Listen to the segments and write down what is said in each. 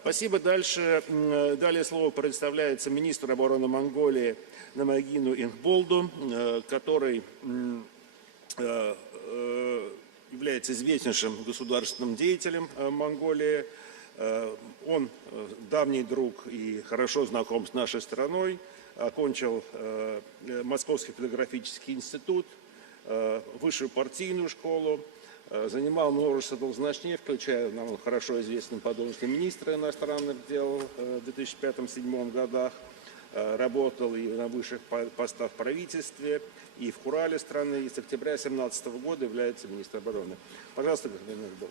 Спасибо. Далее слово предоставляется министру обороны Монголии Намагину Инхболду, который является известнейшим государственным деятелем Монголии. Он давний друг и хорошо знаком с нашей страной, окончил Московский фотографический институт, высшую партийную школу, занимал множество должностей, включая нам хорошо известным по должности министра иностранных дел в 2005-2007 годах. Работал и на высших постах в правительстве, и в Хурале страны, и с октября 2017 года является министром обороны. Пожалуйста, господин Инхболд.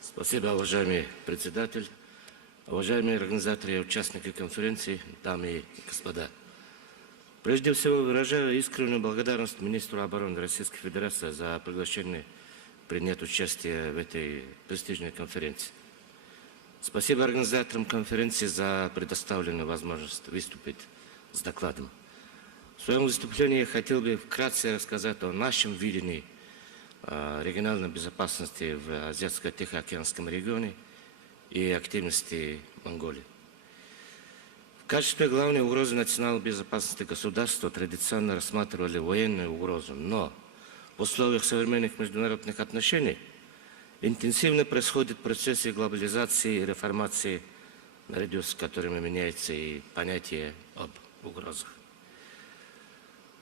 Спасибо, уважаемый председатель, уважаемые организаторы и участники конференции, дамы и господа. Прежде всего выражаю искреннюю благодарность министру обороны Российской Федерации за приглашение принять участие в этой престижной конференции. Спасибо организаторам конференции за предоставленную возможность выступить с докладом. В своем выступлении я хотел бы вкратце рассказать о нашем видении региональной безопасности в Азиатско-Тихоокеанском регионе и активности Монголии. В качестве главной угрозы национальной безопасности государства традиционно рассматривали военную угрозу, но в условиях современных международных отношений интенсивно происходят процессы глобализации и реформации, наряду с которыми меняется и понятие об угрозах.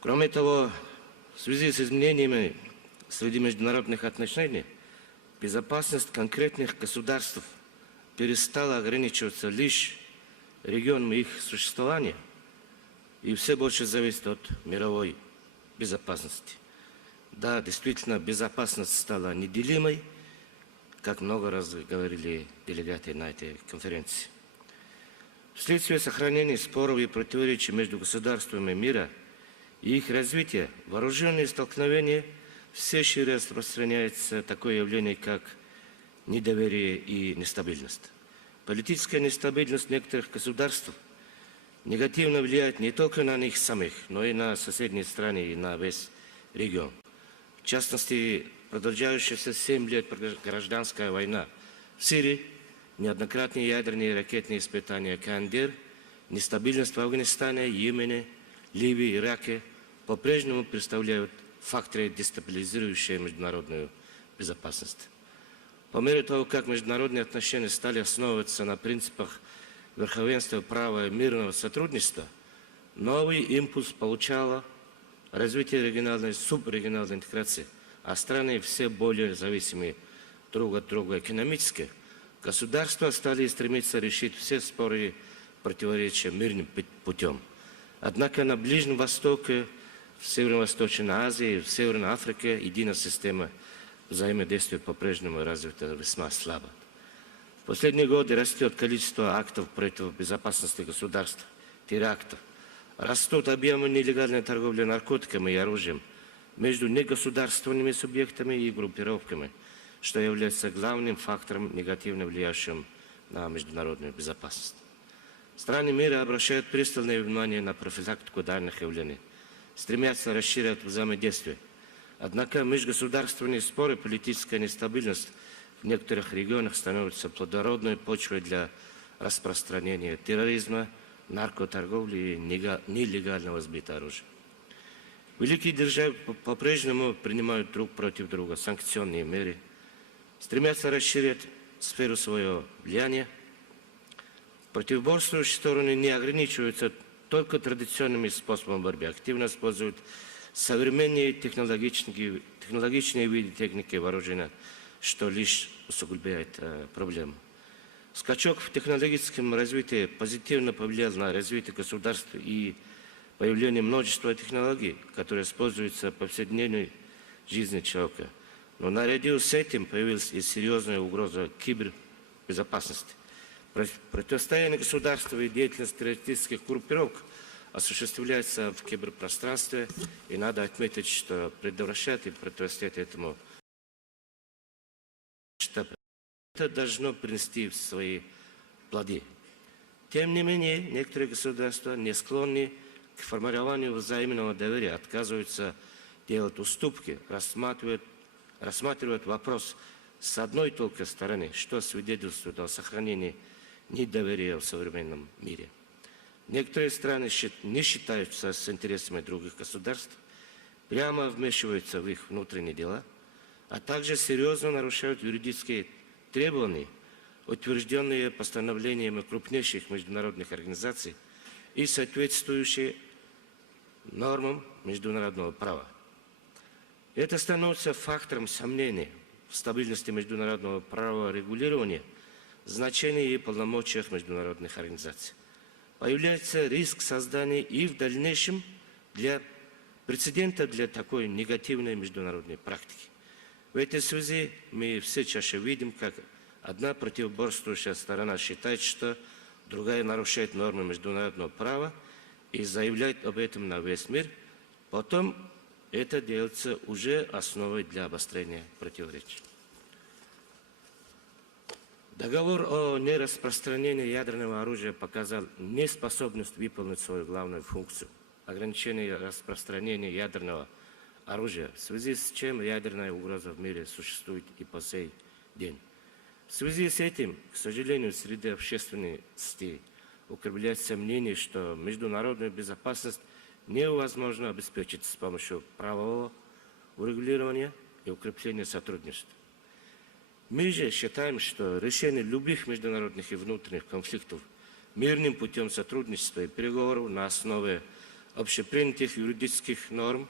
Кроме того, в связи с изменениями среди международных отношений, безопасность конкретных государств перестала ограничиваться лишь регионом их существования и все больше зависит от мировой безопасности. Да, действительно, безопасность стала неделимой, как много раз говорили делегаты на этой конференции. Вследствие сохранения споров и противоречий между государствами мира и их развития, вооруженные столкновения все шире распространяется такое явление, как недоверие и нестабильность. Политическая нестабильность некоторых государств негативно влияет не только на них самих, но и на соседние страны и на весь регион. В частности, продолжающаяся 7 лет гражданская война в Сирии, неоднократные ядерные и ракетные испытания Кандир, нестабильность в Афганистане, Йемене, Ливии, Ираке по-прежнему представляют факторы, дестабилизирующие международную безопасность. По мере того, как международные отношения стали основываться на принципах верховенства права и мирного сотрудничества, новый импульс получало развитие региональной и субрегиональной интеграции, а страны все более зависимые друг от друга экономически, государства стали стремиться решить все споры и противоречия мирным путем. Однако на Ближнем Востоке, в Северо-Восточной Азии, в Северной Африке единая система взаимодействия по-прежнему развита весьма слабо. В последние годы растет количество актов против безопасности государств, терактов. Растут объемы нелегальной торговли наркотиками и оружием между негосударственными субъектами и группировками, что является главным фактором, негативно влияющим на международную безопасность. Страны мира обращают пристальное внимание на профилактику данных явлений, стремятся расширять взаимодействие. Однако межгосударственные споры, политическая нестабильность в некоторых регионах становятся плодородной почвой для распространения терроризма, наркоторговли и нелегального сбыта оружия. Великие державы по-прежнему принимают друг против друга санкционные меры, стремятся расширять сферу своего влияния. Противоборствующие стороны не ограничиваются только традиционными способами борьбы, активно используют современные технологичные виды техники вооружения, что лишь усугубляет проблему. Скачок в технологическом развитии позитивно повлиял на развитие государства и появление множества технологий, которые используются в повседневной жизни человека. Но наряду с этим появилась и серьезная угроза кибербезопасности. Противостояние государства и деятельность террористических группировок осуществляется в киберпространстве, и надо отметить, что предотвращать и противостоять этому это должно принести свои плоды. Тем не менее, некоторые государства не склонны к формированию взаимного доверия, отказываются делать уступки, рассматривают вопрос с одной только стороны, что свидетельствует о сохранении недоверия в современном мире. Некоторые страны не считаются с интересами других государств, прямо вмешиваются в их внутренние дела, а также серьезно нарушают юридические требования, утвержденные постановлениями крупнейших международных организаций и соответствующие нормам международного права. Это становится фактором сомнения в стабильности международного правового регулирования, значении и полномочиях международных организаций. Появляется риск создания и в дальнейшем прецедента для такой негативной международной практики. В этой связи мы все чаще видим, как одна противоборствующая сторона считает, что другая нарушает нормы международного права и заявляет об этом на весь мир. Потом это делается уже основой для обострения противоречий. Договор о нераспространении ядерного оружия показал неспособность выполнить свою главную функцию – ограничение распространения ядерного оружия, в связи с чем ядерная угроза в мире существует и по сей день. В связи с этим, к сожалению, среди общественности укрепляется мнение, что международную безопасность невозможно обеспечить с помощью правового урегулирования и укрепления сотрудничества. Мы же считаем, что решение любых международных и внутренних конфликтов мирным путем сотрудничества и переговоров на основе общепринятых юридических норм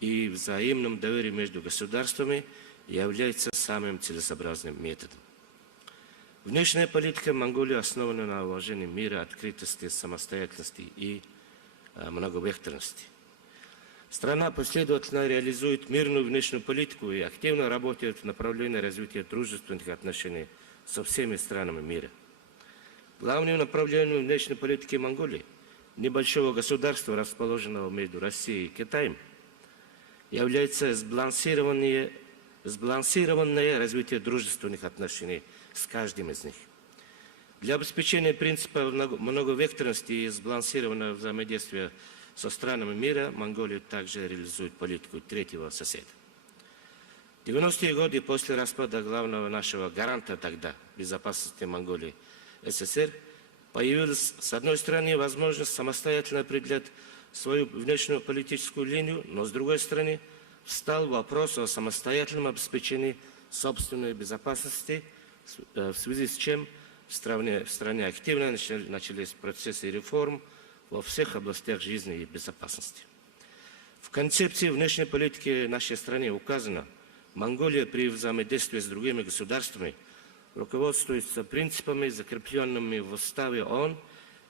и взаимном доверии между государствами является самым целесообразным методом. Внешняя политика Монголии основана на уважении мира, открытости, самостоятельности и многовекторности. Страна последовательно реализует мирную внешнюю политику и активно работает в направлении развития дружественных отношений со всеми странами мира. Главным направлением внешней политики Монголии, небольшого государства, расположенного между Россией и Китаем, является сбалансированное развитие дружественных отношений с каждым из них. Для обеспечения принципа многовекторности и сбалансированного взаимодействия со странами мира Монголия также реализует политику третьего соседа. В 90-е годы после распада главного нашего гаранта тогда безопасности Монголии СССР появилась, с одной стороны, возможность самостоятельно определять свою внешнюю политическую линию, но с другой стороны, встал вопрос о самостоятельном обеспечении собственной безопасности, в связи с чем в стране активно начались процессы реформ во всех областях жизни и безопасности. В концепции внешней политики нашей страны указано, Монголия при взаимодействии с другими государствами руководствуется принципами, закрепленными в Уставе ООН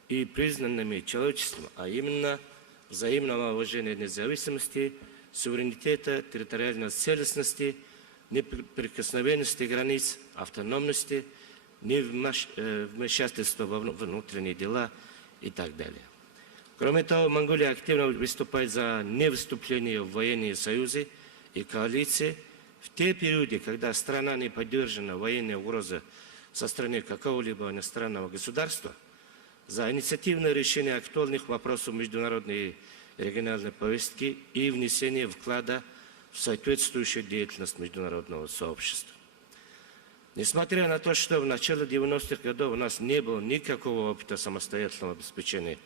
и признанными человечеством, а именно взаимного уважения независимости, суверенитета, территориальной целостности, неприкосновенности границ, автономности, невмешательства во внутренние дела и так далее. Кроме того, Монголия активно выступает за невыступление в военные союзы и коалиции в те периоды, когда страна не поддержана военной угрозой со стороны какого-либо иностранного государства, за инициативное решение актуальных вопросов международной и региональной повестки и внесение вклада в соответствующую деятельность международного сообщества. Несмотря на то, что в начале 90-х годов у нас не было никакого опыта самостоятельного обеспечения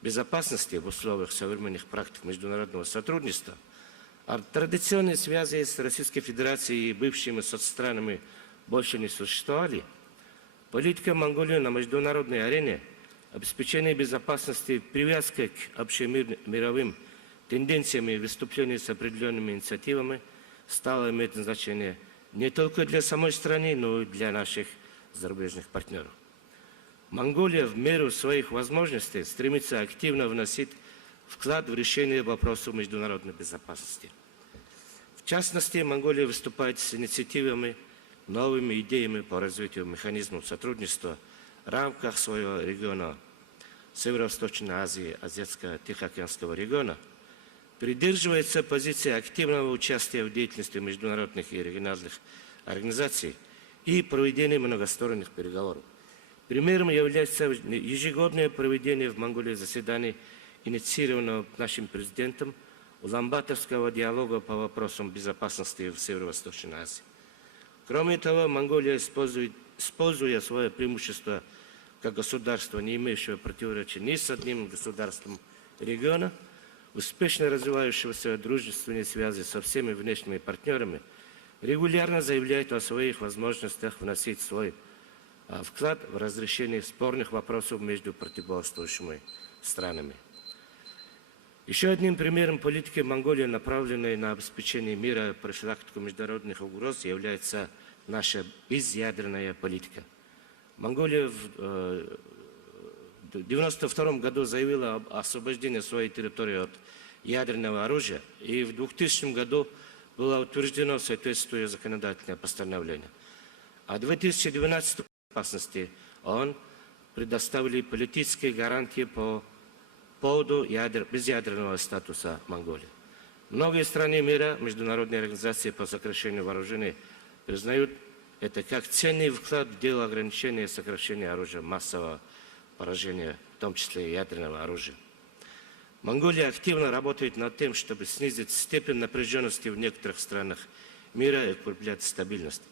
безопасности в условиях современных практик международного сотрудничества, а традиционные связи с Российской Федерацией и бывшими соцстранами больше не существовали, политика Монголии на международной арене, обеспечение безопасности, привязка к общемировым тенденциям и выступления с определенными инициативами стала иметь значение не только для самой страны, но и для наших зарубежных партнеров. Монголия в меру своих возможностей стремится активно вносить вклад в решение вопросов международной безопасности. В частности, Монголия выступает с инициативами, новыми идеями по развитию механизмов сотрудничества в рамках своего региона Северо-Восточной Азии, Азиатско-Тихоокеанского региона, придерживается позиции активного участия в деятельности международных и региональных организаций и проведения многосторонних переговоров. Примером является ежегодное проведение в Монголии заседаний, инициированного нашим президентом, Улан-Баторского диалога по вопросам безопасности в Северо-Восточной Азии. Кроме того, Монголия, используя свое преимущество как государство, не имеющего противоречия ни с одним государством региона, успешно развивающегося дружественные связи со всеми внешними партнерами, регулярно заявляет о своих возможностях вносить свой вклад в разрешение спорных вопросов между противоборствующими странами. Еще одним примером политики Монголии, направленной на обеспечение мира и профилактику международных угроз, является наша безъядерная политика. Монголия в 1992 году заявила об освобождении своей территории от ядерного оружия, и в 2000 году было утверждено соответствующее законодательное постановление. А в 2012 безопасности ООН предоставили политические гарантии по поводу безъядерного статуса Монголии. Многие страны мира, международные организации по сокращению вооружений признают это как ценный вклад в дело ограничения и сокращения оружия массового поражения, в том числе и ядерного оружия. Монголия активно работает над тем, чтобы снизить степень напряженности в некоторых странах мира и укреплять стабильность.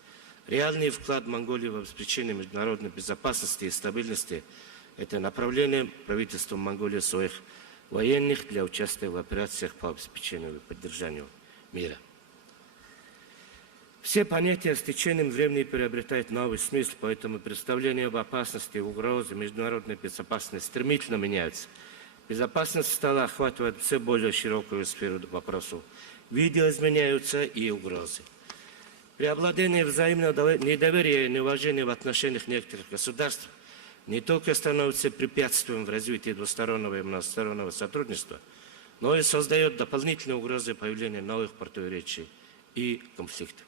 Реальный вклад Монголии в обеспечение международной безопасности и стабильности – это направление правительства Монголии своих военных для участия в операциях по обеспечению и поддержанию мира. Все понятия с течением времени приобретают новый смысл, поэтому представления об опасности, угрозе международной безопасности стремительно меняются. Безопасность стала охватывать все более широкую сферу вопросов. Виды изменяются и угрозы. Преобладание взаимного недоверия и неуважения в отношениях некоторых государств не только становится препятствием в развитии двустороннего и многостороннего сотрудничества, но и создает дополнительные угрозы появления новых противоречий и конфликтов.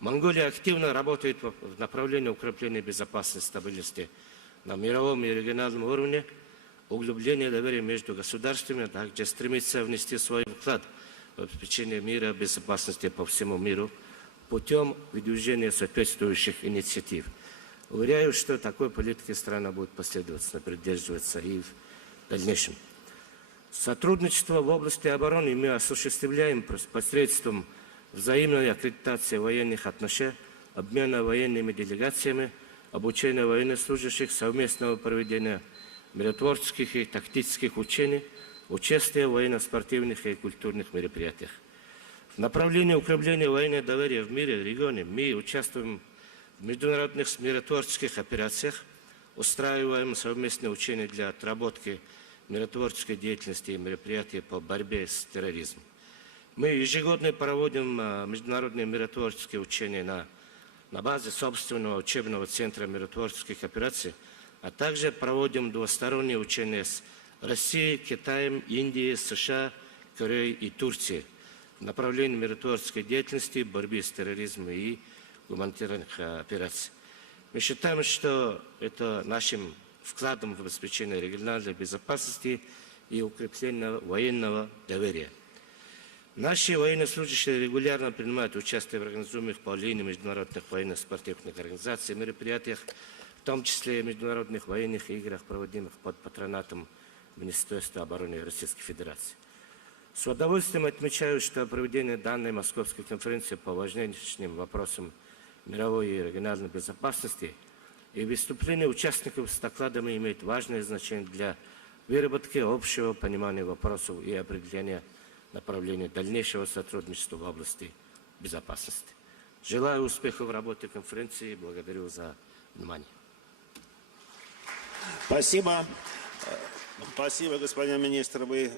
Монголия активно работает в направлении укрепления безопасности и стабильности на мировом и региональном уровне, углубления доверия между государствами, а также стремится внести свой вклад в обеспечение мира и безопасности по всему миру путем выдвижения соответствующих инициатив. Уверяю, что такой политики страна будет последовательно придерживаться и в дальнейшем. Сотрудничество в области обороны мы осуществляем посредством взаимной аккредитации военных отношений, обмена военными делегациями, обучения военнослужащих, совместного проведения миротворческих и тактических учений, участия в военно-спортивных и культурных мероприятиях. В направлении укрепления военного доверия в мире и регионе мы участвуем в международных миротворческих операциях, устраиваем совместные учения для отработки миротворческой деятельности и мероприятий по борьбе с терроризмом. Мы ежегодно проводим международные миротворческие учения на базе собственного учебного центра миротворческих операций, а также проводим двусторонние учения с Россией, Китаем, Индией, США, Кореей и Турцией в направлении миротворческой деятельности, борьбы с терроризмом и гуманитарных операций. Мы считаем, что это нашим вкладом в обеспечение региональной безопасности и укрепление военного доверия. Наши военнослужащие регулярно принимают участие в организуемых по линии международных военно-спортивных организаций мероприятиях, в том числе и международных военных играх, проводимых под патронатом Министерства обороны Российской Федерации. С удовольствием отмечаю, что проведение данной Московской конференции по важнейшим вопросам мировой и региональной безопасности и выступления участников с докладами имеет важное значение для выработки общего понимания вопросов и определения направления дальнейшего сотрудничества в области безопасности. Желаю успехов в работе конференции и благодарю за внимание. Спасибо. Спасибо, господин министр. Вы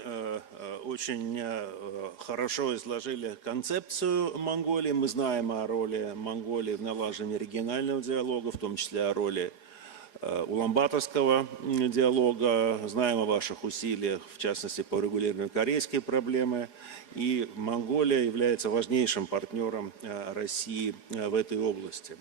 очень хорошо изложили концепцию Монголии. Мы знаем о роли Монголии в налаживании регионального диалога, в том числе о роли Улан-Баторского диалога. Знаем о ваших усилиях, в частности, по регулированию корейской проблемы. И Монголия является важнейшим партнером России в этой области.